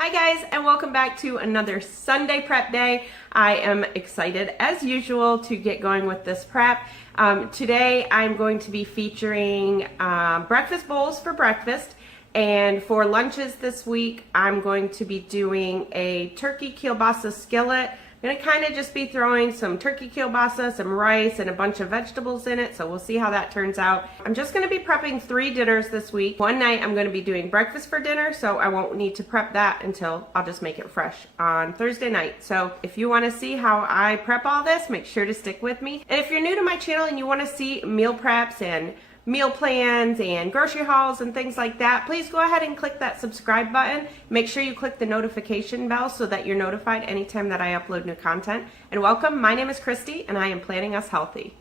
Hi guys, and welcome back to another Sunday prep day. I am excited as usual to get going with this prep. Today I'm going to be featuring breakfast bowls for breakfast, and for lunches this week I'm going to be doing a turkey kielbasa skillet. I'm going to kind of just be throwing some turkey kielbasa, some rice, and a bunch of vegetables in it, so we'll see how that turns out. I'm just going to be prepping 3 dinners this week. One night I'm going to be doing breakfast for dinner, so I won't need to prep that until I'll just make it fresh on Thursday night. So if you want to see how I prep all this, make sure to stick with me. And if you're new to my channel and you want to see meal preps and meal plans and grocery hauls and things like that, please go ahead and click that subscribe button. Make sure you click the notification bell so that you're notified anytime that I upload new content. And welcome, my name is Christy and I am Planning Us Healthy.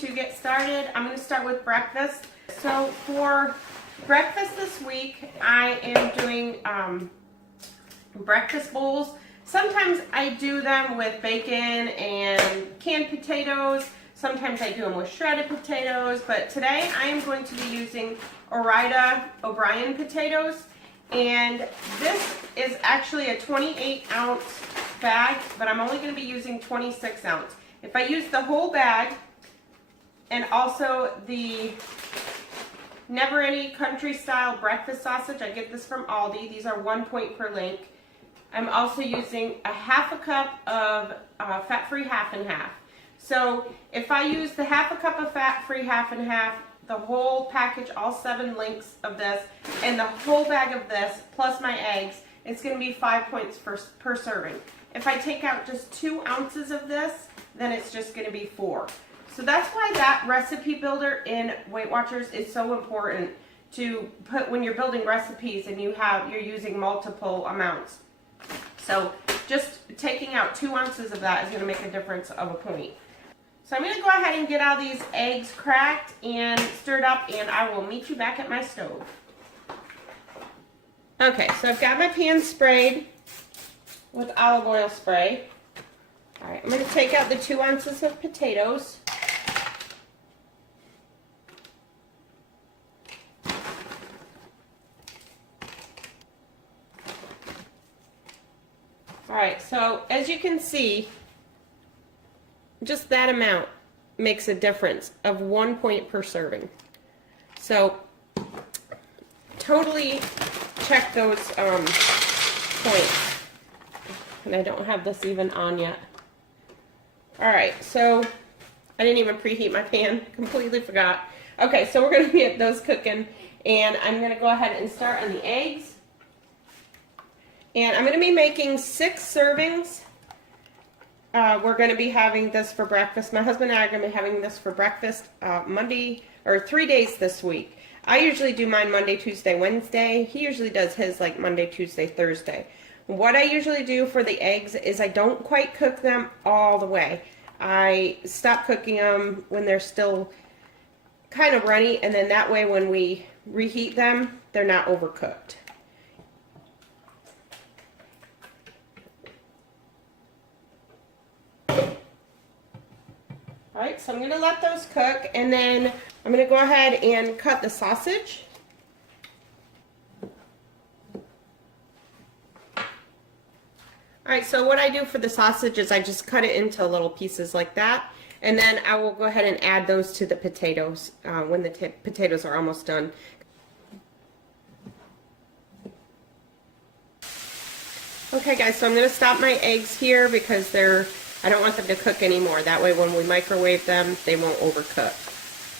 To get started, I'm going to start with breakfast. So for breakfast this week, I am doing breakfast bowls. Sometimes I do them with bacon and canned potatoes. Sometimes I do them with shredded potatoes. But today I am going to be using Ozeri O'Brien potatoes. And this is actually a 28-ounce bag, but I'm only going to be using 26-ounce. If I use the whole bag, and also the Never Any Country Style breakfast sausage, I get this from Aldi. These are 1 point per link. I'm also using a half a cup of fat-free half and half. So if I use the half a cup of fat-free half and half, the whole package, all 7 links of this, and the whole bag of this, plus my eggs, it's going to be 5 points per serving. If I take out just 2 ounces of this, then it's just going to be 4. So that's why that recipe builder in Weight Watchers is so important to put when you're building recipes and you're using multiple amounts. So just taking out 2 ounces of that is going to make a difference of a point. So I'm going to go ahead and get all these eggs cracked and stirred up, and I will meet you back at my stove. Okay, so I've got my pan sprayed with olive oil spray. All right, I'm going to take out the 2 ounces of potatoes. Alright, so as you can see, just that amount makes a difference of 1 point per serving. So, totally check those points. And I don't have this even on yet. Alright, so I didn't even preheat my pan, completely forgot. Okay, so we're going to get those cooking, and I'm going to go ahead and start on the eggs. And I'm going to be making 6 servings. We're going to be having this for breakfast. My husband and I are going to be having this for breakfast Monday, or 3 days this week. I usually do mine Monday, Tuesday, Wednesday. He usually does his like Monday, Tuesday, Thursday. What I usually do for the eggs is I don't quite cook them all the way. I stop cooking them when they're still kind of runny, and then that way when we reheat them, they're not overcooked. Alright, so I'm going to let those cook, and then I'm going to go ahead and cut the sausage. Alright, so what I do for the sausage is I just cut it into little pieces like that, and then I will go ahead and add those to the potatoes when the potatoes are almost done. Okay guys, so I'm going to stop my eggs here because I don't want them to cook anymore. That way when we microwave them, they won't overcook.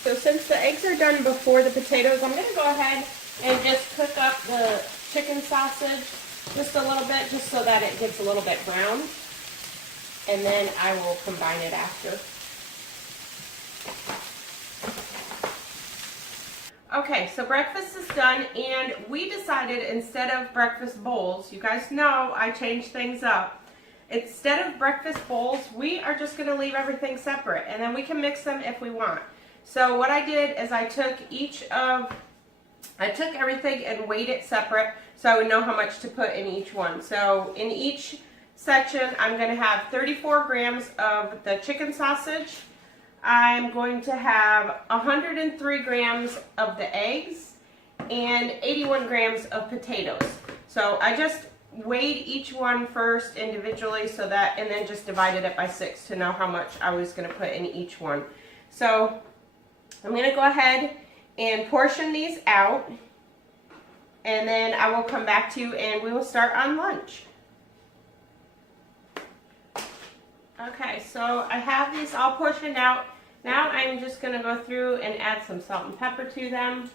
So since the eggs are done before the potatoes, I'm going to go ahead and just cook up the chicken sausage just a little bit, just so that it gets a little bit brown. And then I will combine it after. Okay, so breakfast is done, and we decided instead of breakfast bowls, you guys know I changed things up. instead of breakfast bowls, we are just going to leave everything separate, and then we can mix them if we want. So what I did is I took everything and weighed it separate so I would know how much to put in each one. So in each section, I'm going to have 34 grams of the chicken sausage. I'm going to have 103 grams of the eggs and 81 grams of potatoes. So I just weighed each one first individually so that, and then just divided it by 6 to know how much I was going to put in each one. So I'm going to go ahead and portion these out, and then I will come back to you and we will start on lunch. Okay, so I have these all portioned out. Now I'm just going to go through and add some salt and pepper to them.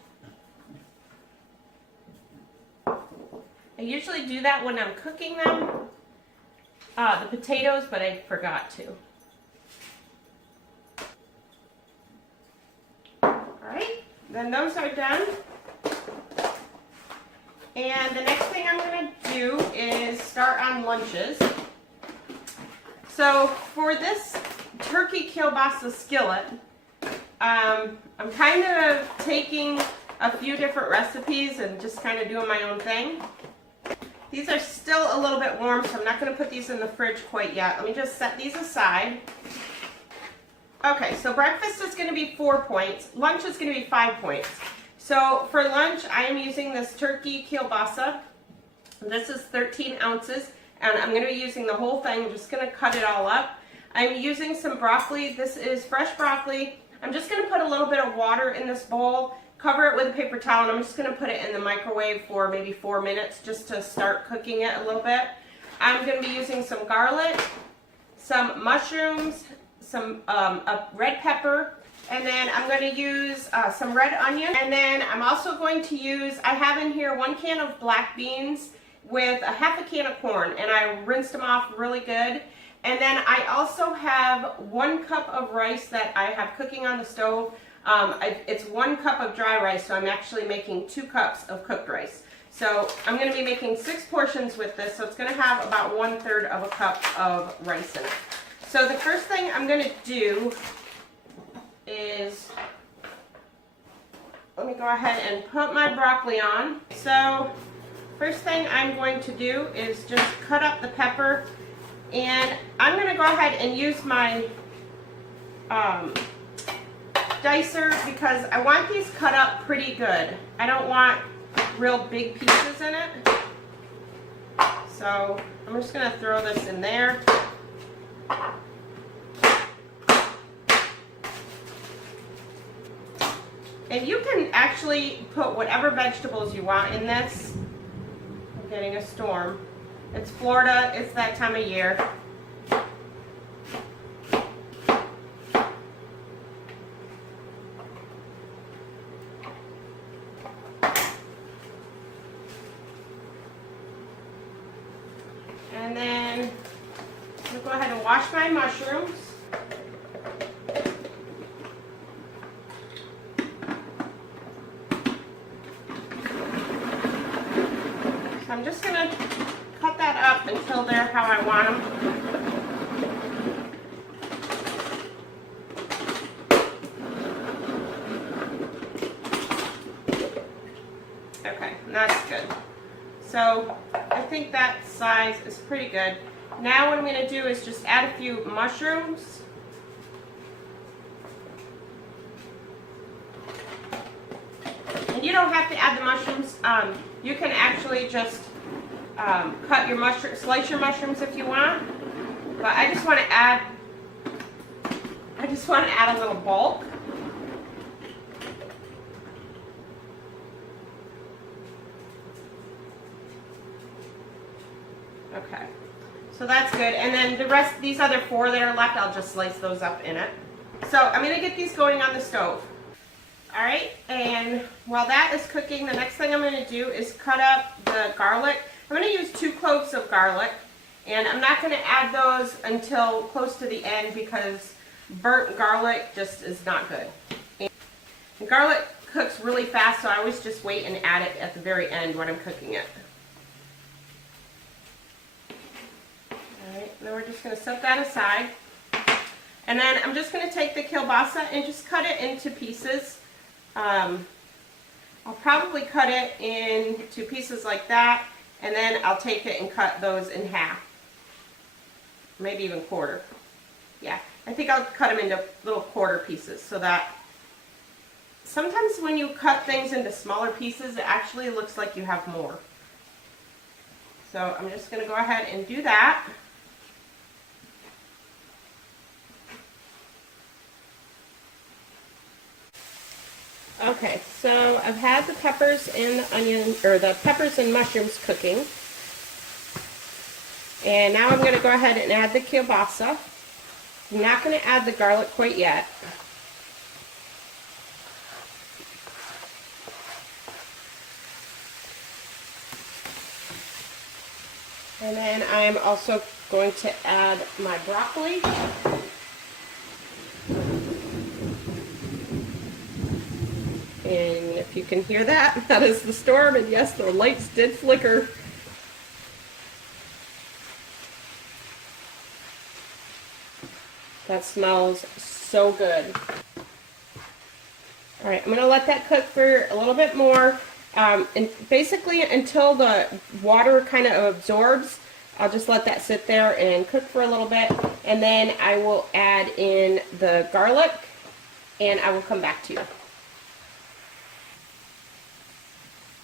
I usually do that when I'm cooking them, the potatoes, but I forgot to. Alright, then those are done. And the next thing I'm going to do is start on lunches. So for this turkey kielbasa skillet, I'm kind of taking a few different recipes and just kind of doing my own thing. These are still a little bit warm, so I'm not going to put these in the fridge quite yet. Let me just set these aside. Okay, so breakfast is going to be 4 points. Lunch is going to be 5 points. So for lunch, I am using this turkey kielbasa. This is 13 ounces, and I'm going to be using the whole thing. I'm just going to cut it all up. I'm using some broccoli. This is fresh broccoli. I'm just going to put a little bit of water in this bowl, cover it with a paper towel, and I'm just going to put it in the microwave for maybe 4 minutes just to start cooking it a little bit. I'm going to be using some garlic, some mushrooms, some a red pepper, and then I'm going to use some red onion. And then I'm also going to use, I have in here 1 can of black beans with a half a can of corn, and I rinsed them off really good. And then I also have 1 cup of rice that I have cooking on the stove. It's 1 cup of dry rice, so I'm actually making 2 cups of cooked rice. So I'm going to be making 6 portions with this, so it's going to have about 1/3 of a cup of rice in it. So the first thing I'm going to do is, let me go ahead and put my broccoli on. So first thing I'm going to do is just cut up the pepper, and I'm going to go ahead and use my dicer because I want these cut up pretty good. I don't want real big pieces in it. So I'm just going to throw this in there. And you can actually put whatever vegetables you want in this. I'm getting a storm. It's Florida, it's that time of year. And then I'm going to go ahead and wash my mushrooms. So I'm just going to cut that up until they're how I want them. Okay, that's good. So I think that size is pretty good. Now what I'm going to do is just add a few mushrooms. And you don't have to add the mushrooms. You can actually just slice your mushrooms if you want. But I just want to add a little bulk. Okay, so that's good. And then the rest, these other 4 that are left, I'll just slice those up in it. So I'm going to get these going on the stove. All right, and while that is cooking, the next thing I'm going to do is cut up the garlic. I'm going to use 2 cloves of garlic, and I'm not going to add those until close to the end because burnt garlic just is not good. And garlic cooks really fast, so I always just wait and add it at the very end when I'm cooking it. Alright, now we're just going to set that aside. And then I'm just going to take the kielbasa and just cut it into pieces. I'll probably cut it into pieces like that, and then I'll take it and cut those in half. Maybe even quarter. Yeah, I think I'll cut them into little quarter pieces so that sometimes when you cut things into smaller pieces, it actually looks like you have more. So I'm just going to go ahead and do that. Okay, so I've had the peppers and the onion, or the peppers and mushrooms cooking. And now I'm going to go ahead and add the kielbasa. I'm not going to add the garlic quite yet. And then I'm also going to add my broccoli. And if you can hear that, that is the storm, and yes, the lights did flicker. That smells so good. All right, I'm going to let that cook for a little bit more. And basically until the water kind of absorbs, I'll just let that sit there and cook for a little bit. And then I will add in the garlic, and I will come back to you.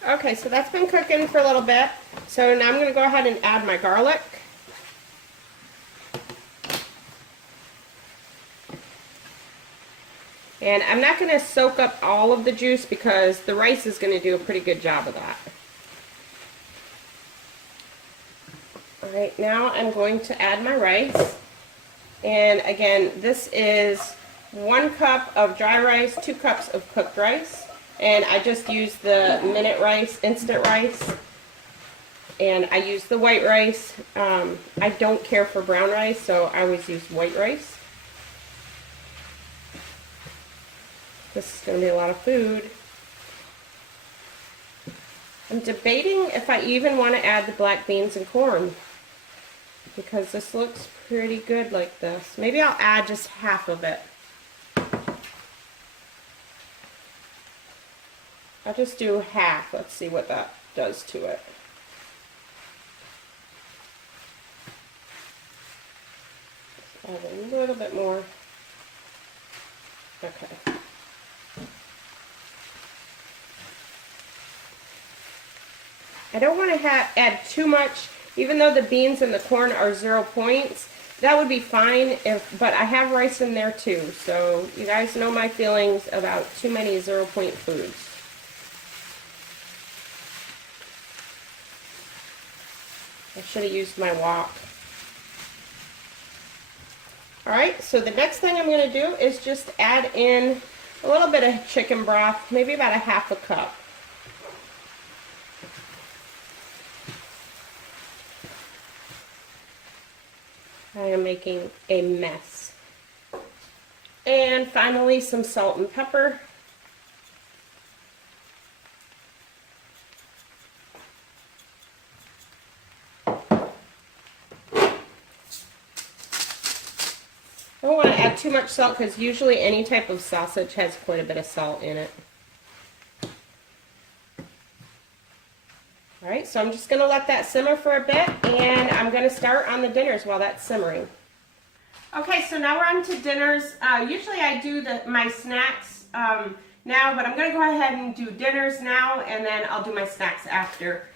Okay, so that's been cooking for a little bit. So now I'm going to go ahead and add my garlic. And I'm not going to soak up all of the juice because the rice is going to do a pretty good job of that. Alright, now I'm going to add my rice. And again, this is 1 cup of dry rice, 2 cups of cooked rice. And I just use the minute rice, instant rice. And I use the white rice. I don't care for brown rice, so I always use white rice. This is going to be a lot of food. I'm debating if I even want to add the black beans and corn, because this looks pretty good like this. Maybe I'll add just half of it. I'll just do half. Let's see what that does to it. Just add a little bit more. Okay. I don't want to add too much, even though the beans and the corn are 0 points. That would be fine, but I have rice in there too. So you guys know my feelings about too many 0 point foods. I should have used my wok. Alright, so the next thing I'm going to do is just add in a little bit of chicken broth, maybe about a half a cup. I am making a mess. And finally, some salt and pepper. I don't want to add too much salt because usually any type of sausage has quite a bit of salt in it. Alright, so I'm just going to let that simmer for a bit, and I'm going to start on the dinners while that's simmering. Okay, so now we're on to dinners. Usually I do my snacks now, but I'm going to go ahead and do dinners now, and then I'll do my snacks after.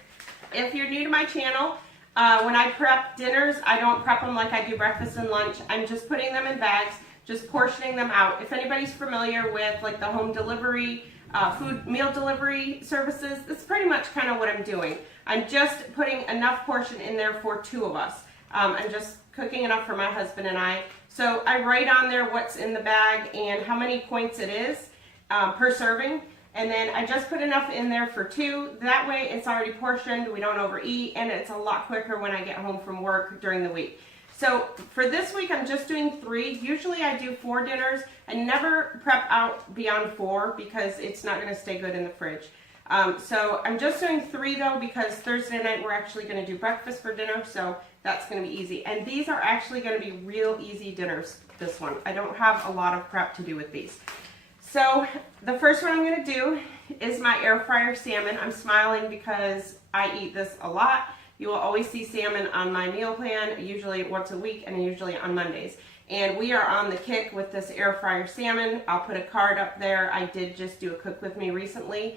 If you're new to my channel, when I prep dinners, I don't prep them like I do breakfast and lunch. I'm just putting them in bags, just portioning them out. If anybody's familiar with like the home delivery, food meal delivery services, that's pretty much kind of what I'm doing. I'm just putting enough portion in there for 2 of us. I'm just cooking enough for my husband and I. So I write on there what's in the bag and how many points it is per serving. And then I just put enough in there for 2. That way it's already portioned, we don't overeat, and it's a lot quicker when I get home from work during the week. So for this week, I'm just doing 3. Usually I do 4 dinners. I never prep out beyond 4 because it's not going to stay good in the fridge. So I'm just doing 3 though, because Thursday night we're actually going to do breakfast for dinner. So that's going to be easy. And these are actually going to be real easy dinners, this one. I don't have a lot of prep to do with these. So the first one I'm going to do is my air fryer salmon. I'm smiling because I eat this a lot. You will always see salmon on my meal plan, usually once a week and usually on Mondays. And we are on the kick with this air fryer salmon. I'll put a card up there. I did just do a cook with me recently.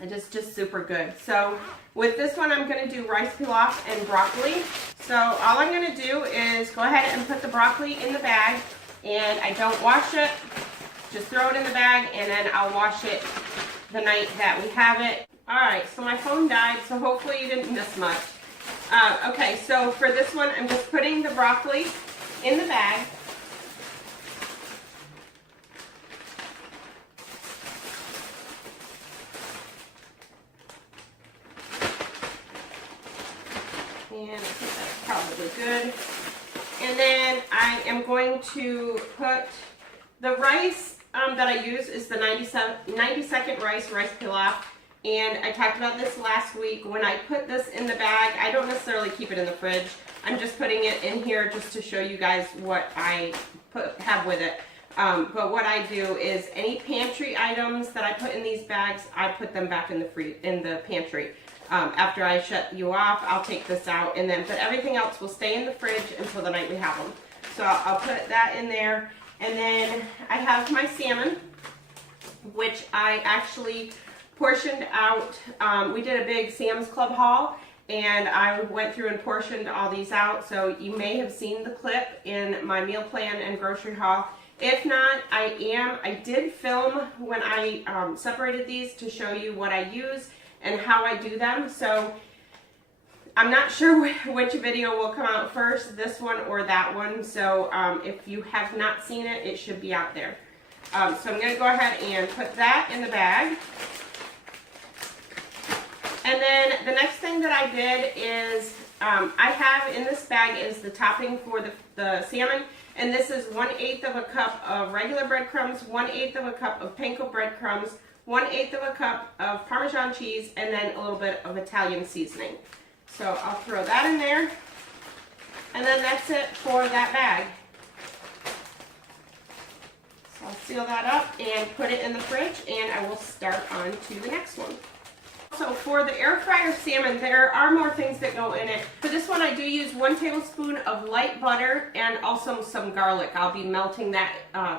It is just super good. So with this one, I'm going to do rice pilaf and broccoli. So all I'm going to do is go ahead and put the broccoli in the bag, and I don't wash it. Just throw it in the bag, and then I'll wash it the night that we have it. All right, so my phone died, so hopefully you didn't miss much. Okay, so for this one, I'm just putting the broccoli in the bag. And I think that's probably good. And then I am going to put the rice that I use is the 90-second rice pilaf. And I talked about this last week. When I put this in the bag, I don't necessarily keep it in the fridge. I'm just putting it in here just to show you guys what I have with it. But what I do is any pantry items that I put in these bags, I put them back in the pantry. After I shut you off, I'll take this out, but everything else will stay in the fridge until the night we have them. So I'll put that in there. And then I have my salmon, which I actually portioned out. We did a big Sam's Club haul, and I went through and portioned all these out. So you may have seen the clip in my meal plan and grocery haul. If not, I did film when I separated these to show you what I use and how I do them. So I'm not sure which video will come out first, this one or that one. So if you have not seen it, it should be out there. So I'm going to go ahead and put that in the bag. And then the next thing that I did is I have in this bag is the topping for the salmon. And this is 1/8 of a cup of regular breadcrumbs, 1/8 of a cup of panko breadcrumbs, 1/8 of a cup of Parmesan cheese, and then a little bit of Italian seasoning. So I'll throw that in there, and then that's it for that bag. So I'll seal that up and put it in the fridge, and I will start on to the next one. So for the air fryer salmon, there are more things that go in it. For this one, I do use 1 tablespoon of light butter and also some garlic. I'll be melting that,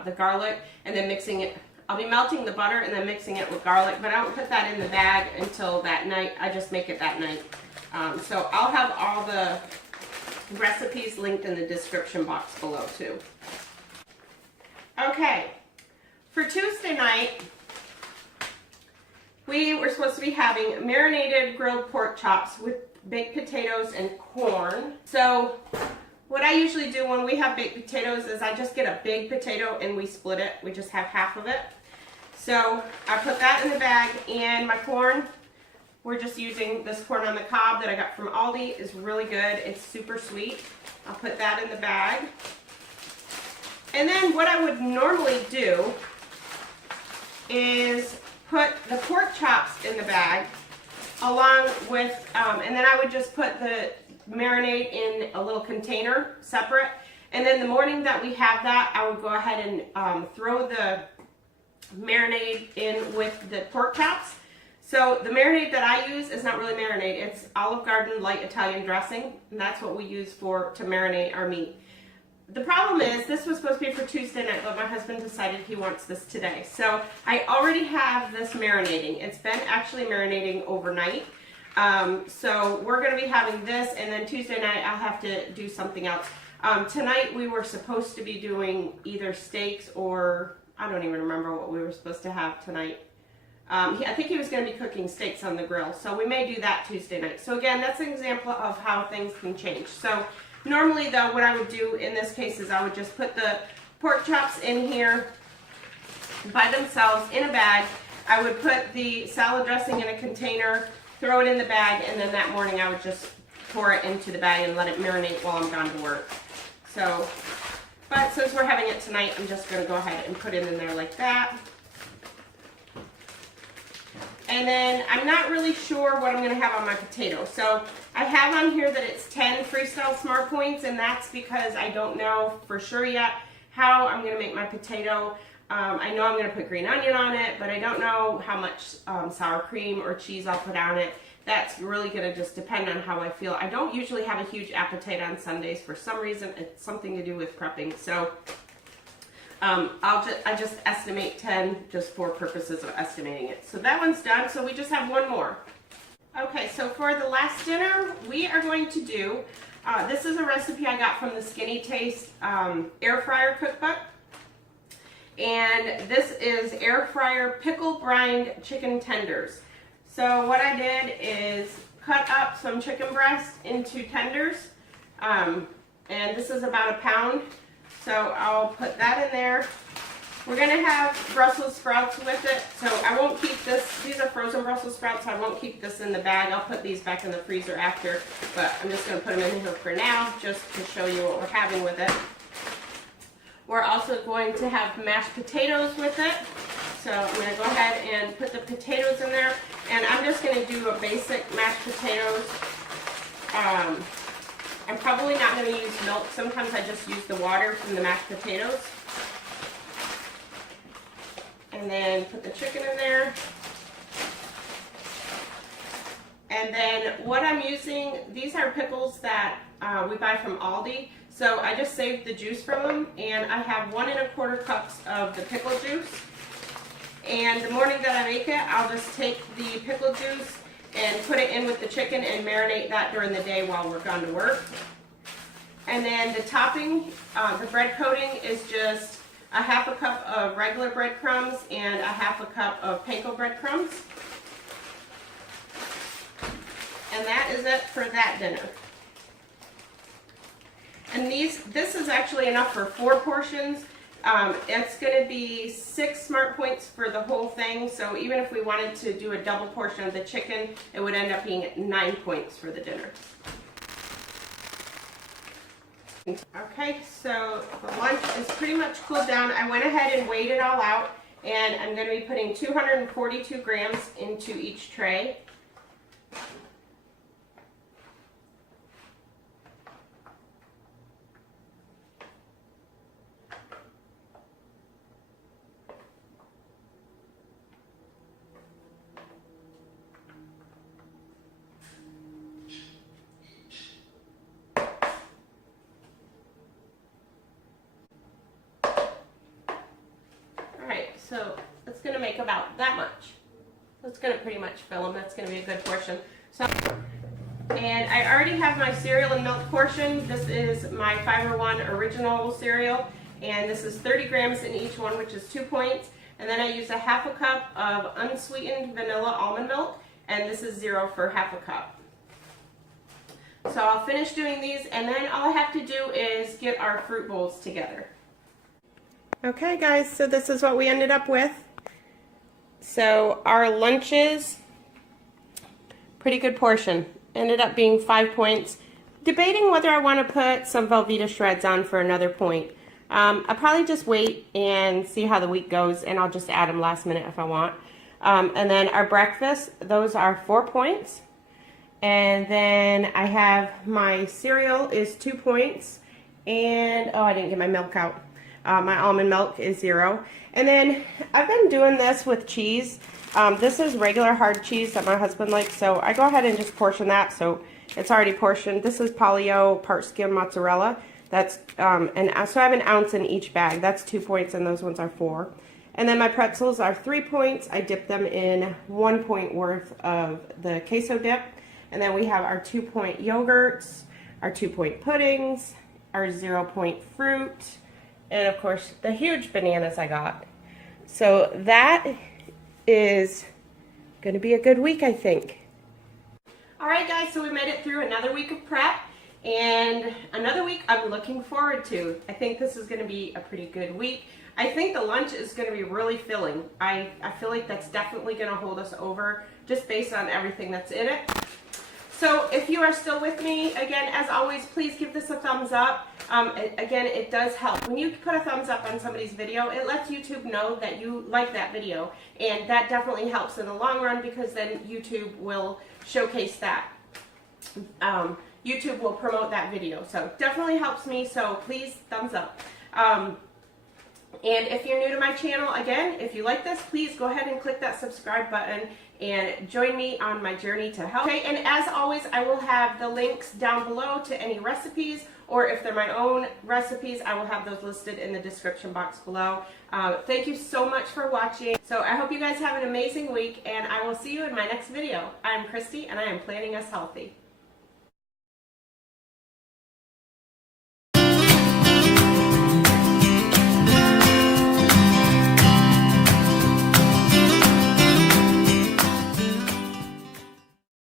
the garlic, and then mixing it. I'll be melting the butter and then mixing it with garlic, but I don't put that in the bag until that night. I just make it that night. So I'll have all the recipes linked in the description box below too. Okay, for Tuesday night, we were supposed to be having marinated grilled pork chops with baked potatoes and corn. So what I usually do when we have baked potatoes is I just get a big potato and we split it. We just have half of it. So I put that in the bag, and my corn, we're just using this corn on the cob that I got from Aldi. It's really good. It's super sweet. I'll put that in the bag. And then what I would normally do is put the pork chops in the bag along with, and then I would just put the marinade in a little container separate. And then the morning that we have that, I would go ahead and throw the marinade in with the pork chops. So the marinade that I use is not really marinade. It's Olive Garden light Italian dressing, and that's what we use to marinate our meat. The problem is this was supposed to be for Tuesday night, but my husband decided he wants this today. So I already have this marinating. It's been actually marinating overnight. So we're going to be having this, and then Tuesday night I'll have to do something else. Tonight we were supposed to be doing either steaks or I don't even remember what we were supposed to have tonight. I think he was going to be cooking steaks on the grill, so we may do that Tuesday night. So again, that's an example of how things can change. So normally though, what I would do in this case is I would just put the pork chops in here by themselves in a bag. I would put the salad dressing in a container, throw it in the bag, and then that morning I would just pour it into the bag and let it marinate while I'm gone to work. So, but since we're having it tonight, I'm just going to go ahead and put it in there like that. And then I'm not really sure what I'm going to have on my potato. So I have on here that it's 10 Freestyle Smart Points, and that's because I don't know for sure yet how I'm going to make my potato. I know I'm going to put green onion on it, but I don't know how much sour cream or cheese I'll put on it. That's really going to just depend on how I feel. I don't usually have a huge appetite on Sundays. For some reason, it's something to do with prepping. So I just estimate 10 just for purposes of estimating it. So that one's done. So we just have one more. Okay, so for the last dinner, we are going to do, this is a recipe I got from the Skinny Taste air fryer cookbook. And this is air fryer pickle brined chicken tenders. So what I did is cut up some chicken breast into tenders, and this is about a pound. So I'll put that in there. We're gonna have Brussels sprouts with it, so I won't keep this, these are frozen Brussels sprouts, so I won't keep this in the bag. I'll put these back in the freezer after, but I'm just gonna put them in here for now, just to show you what we're having with it. We're also going to have mashed potatoes with it. So I'm going to go ahead and put the potatoes in there. And I'm just going to do a basic mashed potatoes. I'm probably not going to use milk. Sometimes I just use the water from the mashed potatoes. And then put the chicken in there. And then what I'm using, these are pickles that we buy from Aldi. So I just saved the juice from them, and I have 1 1/4 cups of the pickle juice. And the morning that I make it, I'll just take the pickle juice and put it in with the chicken and marinate that during the day while we're gone to work. And then the topping, the bread coating is just a 1/2 cup of regular breadcrumbs and a 1/2 cup of panko breadcrumbs. And that is it for that dinner. And this is actually enough for 4 portions. It's going to be 6 Smart Points for the whole thing. So even if we wanted to do a double portion of the chicken, it would end up being 9 points for the dinner. Okay, so the lunch is pretty much cooled down. I went ahead and weighed it all out, and I'm going to be putting 242 grams into each tray. So it's going to make about that much. So it's going to pretty much fill them. That's going to be a good portion. So, and I already have my cereal and milk portion. This is my Fiber One original cereal, and this is 30 grams in each one, which is 2 points. And then I use a 1/2 cup of unsweetened vanilla almond milk, and this is 0 for 1/2 cup. So I'll finish doing these, and then all I have to do is get our fruit bowls together. Okay guys, so this is what we ended up with. So our lunches, pretty good portion. Ended up being 5 points. Debating whether I want to put some Velveeta shreds on for another point. I'll probably just wait and see how the week goes, and I'll just add them last minute if I want. And then our breakfast, those are 4 points. And then I have my cereal is 2 points. And, oh, I didn't get my milk out. My almond milk is 0. And then I've been doing this with cheese. This is regular hard cheese that my husband likes, so I go ahead and just portion that. So it's already portioned. This is Polio part skim mozzarella. That's so I have 1 ounce in each bag. That's 2 points, and those ones are 4. And then my pretzels are 3 points. I dip them in 1 point worth of the queso dip. And then we have our 2 point yogurts, our 2 point puddings, our 0 point fruit, and of course the huge bananas I got. So that is going to be a good week, I think. Alright guys, so we made it through another week of prep, and another week I'm looking forward to. I think this is going to be a pretty good week. I think the lunch is going to be really filling. I feel like that's definitely going to hold us over just based on everything that's in it. So if you are still with me, again, as always, please give this a thumbs up. Again, it does help. When you put a thumbs up on somebody's video, it lets YouTube know that you like that video. And that definitely helps in the long run because then YouTube will showcase that. YouTube will promote that video. So definitely helps me, so please thumbs up. And if you're new to my channel, again, if you like this, please go ahead and click that subscribe button and join me on my journey to health. Okay, and as always, I will have the links down below to any recipes, or if they're my own recipes, I will have those listed in the description box below. Thank you so much for watching. So I hope you guys have an amazing week, and I will see you in my next video. I'm Christy, and I am planning us healthy.